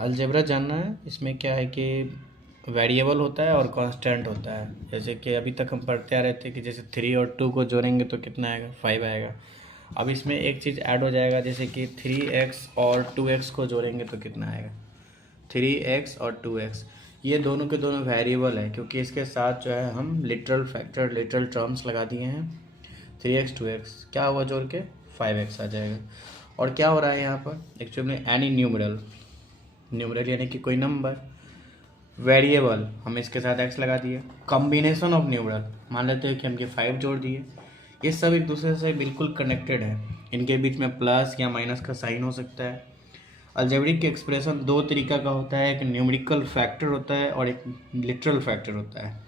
Algebra जानना है। इसमें क्या है कि वेरिएबल होता है और कांस्टेंट होता है। जैसे कि अभी तक हम पढ़ते आ रहे थे कि जैसे 3 और 2 को जोड़ेंगे तो कितना आएगा, 5 आएगा। अब इसमें एक चीज़ ऐड हो जाएगा, जैसे कि 3x और 2x को जोड़ेंगे तो कितना आएगा, 3x और 2x। ये दोनों के दोनों वेरिएबल है, क्योंकि इसके साथ जो है हम लिटरल फैक्टर, लिटरल टर्म्स लगा दिए हैं। 3x 2x क्या हुआ जोड़ के, 5x आ जाएगा। और क्या हो रहा है यहाँ पर, एक्चुअली एनी न्यूमरल, न्यूमरल यानी कि कोई नंबर, वेरिएबल हम इसके साथ x लगा दिए, कॉम्बिनेशन ऑफ न्यूमरल, मान लेते हैं कि हम ये 5 जोड़ दिए। ये सब एक दूसरे से बिल्कुल कनेक्टेड है, इनके बीच में प्लस या माइनस का साइन हो सकता है। अलजेब्रिक एक्सप्रेशन दो तरीका का होता है, एक न्यूमेरिकल फैक्टर होता है और एक लिटरल फैक्टर होता है।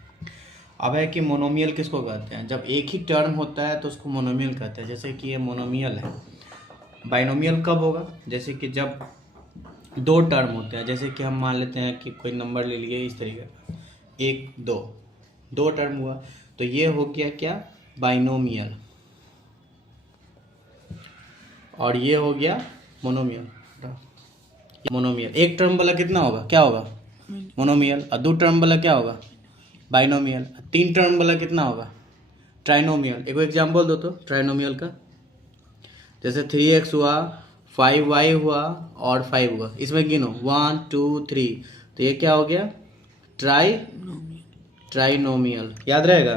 अब है कि मोनोमियल किसको कहते हैं, जब एक ही टर्म होता है तो उसको मोनोमियल कहते हैं। जैसे कि ये मोनोमियल है। बाइनोमियल कब होगा, जैसे कि जब दो टर्म होते हैं। जैसे कि हम मान लेते हैं कि कोई नंबर ले लिए इस तरीके का, 1 2, दो टर्म हुआ तो ये हो गया क्या, बाइनोमियल। और ये हो गया मोनोमियल। मोनोमियल एक टर्म वाला कितना होगा, क्या होगा, मोनोमियल। और दो टर्म वाला क्या होगा, बाइनोमियल। तीन टर्म वाला कितना होगा, ट्राइनोमियल। एक एग्जांपल दो तो ट्राइनोमियल का। जैसे 3x हुआ, 5y हुआ और 5 हुआ, इसमें गिनो 1 2 3, तो ये क्या हो गया, ट्राइनोमियल। याद रहेगा।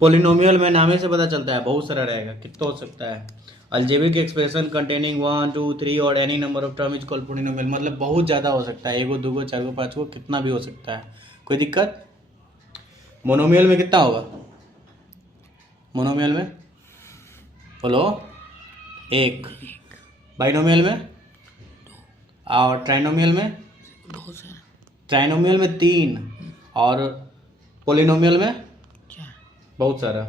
पोलिनोमियल में नामे से पता चलता है, बहुत सारा रहेगा, कितना हो सकता है। अलजेब्रिक एक्सप्रेशन कंटेनिंग 1 2 3 और any number of term is called polynomial, मतलब बहुत ज़्यादा हो सकता है, 1 2 4 5 कितना भी हो सकता है, कोई दिक्कत। मोनोमियल में कितना होगा, मोनोमियल में बोलो 1, बाइनोमियल में और ट्राइनोमियल में, ट्राइनोमियल में 3 और पोलिनोमियल में बहुत सारा,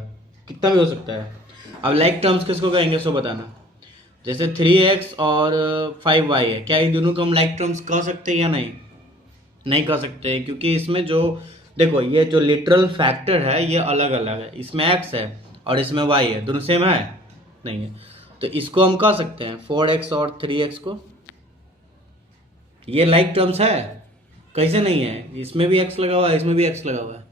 कितना भी हो सकता है। अब लाइक टर्म्स किसको कहेंगे सो बताना। जैसे 3x और 5y है, क्या ये दोनों को हम लाइक टर्म्स कह सकते हैं या नहीं, नहीं कह सकते, क्योंकि इसमें जो देखो ये जो लिटरल फैक्टर है ये अलग अलग है। इसमें x है और इसमें y है, दोनों सेम है नहीं है, तो इसको हम कह सकते हैं 4x और 3x को, ये लाइक टर्म्स है। कैसे नहीं है, इसमें भी x लगा हुआ है, इसमें भी x लगा हुआ है,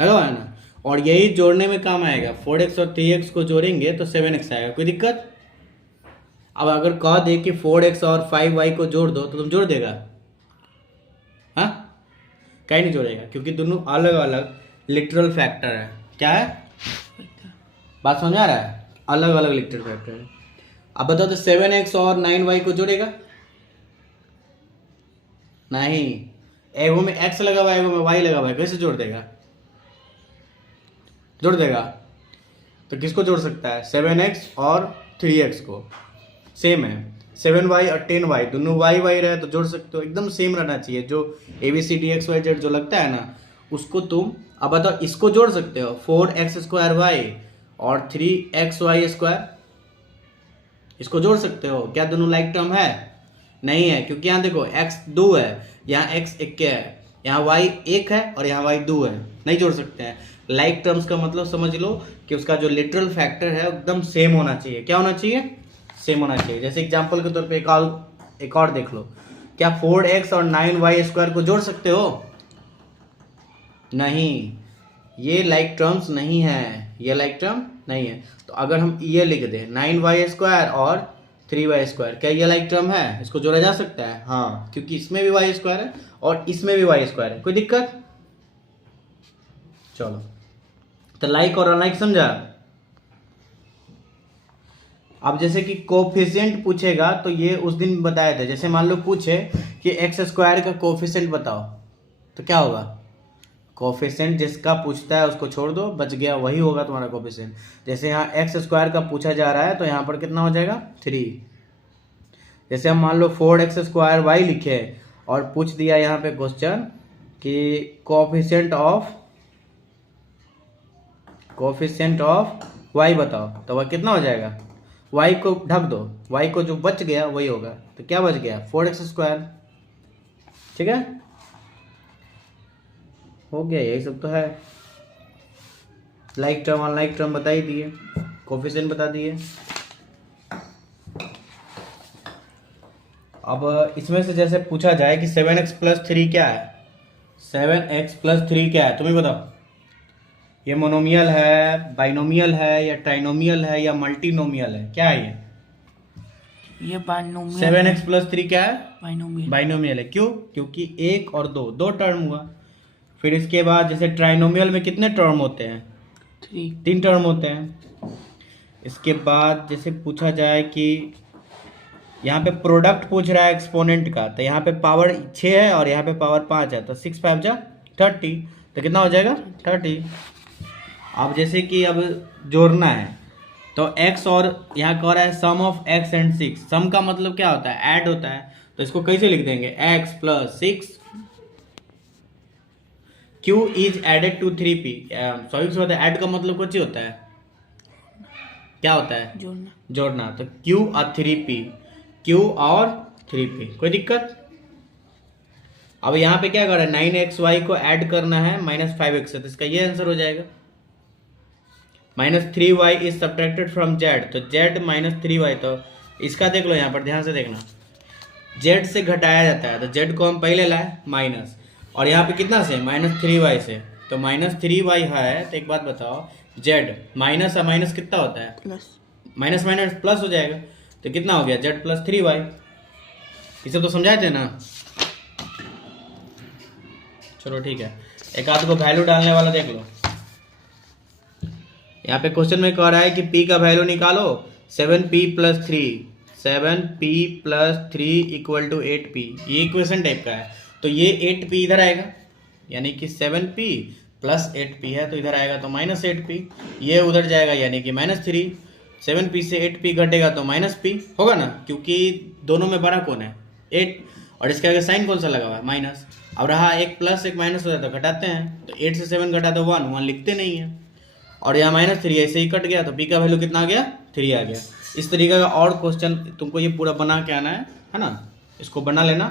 लगा हुआ है ना। और यही जोड़ने में काम आएगा, 4x और 3x को जोड़ेंगे तो 7x आएगा, कोई दिक्कत। अब अगर कह दे कि 4x और 5y को जोड़ दो तो तुम जोड़ देगा, हाँ, कहीं नहीं जोड़ेगा, क्योंकि दोनों अलग अलग लिटरल फैक्टर है। क्या है, बात समझ आ रहा है, अलग अलग लिटरल फैक्टर है। अब बताओ तो 7x और 9y को जोड़ेगा, नहीं, एगो में x लगा हुआ है, एगो में y लगा हुआ है, कैसे जोड़ देगा, जोड़ देगा। तो किसको जोड़ सकता है, 7x और 3x को, सेम है। 7y और 10y दोनों y रहे तो जोड़ सकते हो, एकदम सेम रहना चाहिए। जो ABCDXYZ जो लगता है ना उसको तुम, अब बताओ इसको जोड़ सकते हो, 4x² और 3xy², इसको जोड़ सकते हो क्या, दोनों लाइक टर्म है, नहीं है, क्योंकि यहाँ देखो x 2 है, यहाँ x 1 है, यहाँ y 1 है और यहाँ y 2 है, नहीं जोड़ सकते हैं। लाइक टर्म्स का मतलब समझ लो कि उसका जो लिटरल फैक्टर है एकदम सेम होना चाहिए। क्या होना चाहिए, सेम होना चाहिए। जैसे एग्जांपल के तौर पे एक और देख लो, क्या 4x और 9y² को जोड़ सकते हो, नहीं, ये लाइक टर्म्स नहीं है, ये लाइक टर्म नहीं है। तो अगर हम ये लिख दें 9y² और 3y², क्या ये लाइक टर्म है, इसको जोड़ा जा सकता है, हाँ, क्योंकि इसमें भी y² है और इसमें भी y² है, कोई दिक्कत। चलो, तो लाइक और अनलाइक समझा। अब जैसे कि कोफिशिएंट पूछेगा तो ये उस दिन बताया था। जैसे मान लो पूछे कि x² का कोफिशिएंट बताओ, तो क्या होगा, कोफिशिएंट जिसका पूछता है उसको छोड़ दो, बच गया, वही होगा तुम्हारा कोफिशिएंट। जैसे यहाँ x² का पूछा जा रहा है तो यहाँ पर कितना हो जाएगा, 3। जैसे हम मान लो 4x² y लिखे और पूछ दिया यहाँ पे क्वेश्चन कि कोफिशिएंट ऑफ y बताओ, तो वह कितना हो जाएगा, y को ढक दो, y को जो बच गया वही होगा, तो क्या बच गया, 4x²। ठीक है, हो गया, यही सब तो है। लाइक टर्म अनलाइक टर्म बता ही दिए, कोफिशिएंट बता दिए। अब इसमें से जैसे पूछा जाए कि 7x+3 क्या है, 7x+3 क्या है, तुम्हें बताओ। ये मोनोमियल है, बाइनोमियल है, या ट्राइनोमियल है, या मल्टीनोमियल है, क्या है ये बाइनोमियल 7x+3 क्या है? बाइनोमियल बाइनोमियल है। क्यों? क्योंकि एक और दो टर्म हुआ। फिर इसके बाद जैसे ट्राइनोमियल में कितने टर्म होते हैं? 3 टर्म होते हैं। इसके बाद जैसे पूछा जाए कि यहाँ पे प्रोडक्ट पूछ रहा है एक्सपोनेंट का, तो यहाँ पे पावर 6 है और यहाँ पे पावर 5 है, तो 6 5 जा 30, तो कितना हो जाएगा? 30। अब जैसे कि अब जोड़ना है तो x और यहाँ कह रहा है सम ऑफ x एंड 6। सम का मतलब क्या होता है? ऐड होता है। तो इसको कैसे लिख देंगे? x + 6 q is added to 3p। Sorry होता है, ऐड का मतलब कुछ ही होता है, क्या होता है? जोड़ना। तो q और 3p, q और 3p, कोई दिक्कत? अब यहाँ पे क्या कर रहा है? 9xy को ऐड करना है -5x से, तो इसका ये आंसर हो जाएगा। -3y is subtracted from z, तो z -3y, तो इसका देख लो, यहाँ पर ध्यान से देखना, z से घटाया जाता है, तो z को हम पहले लाए माइनस, और यहाँ पे कितना से? -3y से, तो -3y है। तो एक बात बताओ, z माइनस और माइनस कितना होता है? प्लस। माइनस माइनस प्लस हो जाएगा, तो कितना हो गया? z + 3y। इसे तो समझाए थे ना? चलो ठीक है, एक आध को वैल्यू डालने वाला देख लो। यहाँ पे क्वेश्चन में कह रहा है कि p का वैल्यू निकालो, 7p + 3, 7p + 3 = 8p। ये इक्वेशन टाइप का है, तो ये 8p इधर आएगा, यानी कि 7p + 8p है, तो इधर आएगा तो -8p। ये उधर जाएगा यानी कि -3। 7p से 8p घटेगा तो -p होगा ना, क्योंकि दोनों में बड़ा कौन है? 8, और इसके आगे साइन कौन सा लगा हुआ है? माइनस। अब रहा एक प्लस एक माइनस होता है तो घटाते हैं, तो 8 से 7 घटा तो 1 लिखते नहीं है, और यहाँ -3 ऐसे ही कट गया, तो p का वैल्यू कितना आ गया? 3 आ गया। इस तरीके का और क्वेश्चन तुमको ये पूरा बना के आना है ना? इसको बना लेना,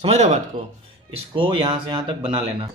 समझ रहे हो बात को? इसको यहाँ से यहाँ तक बना लेना।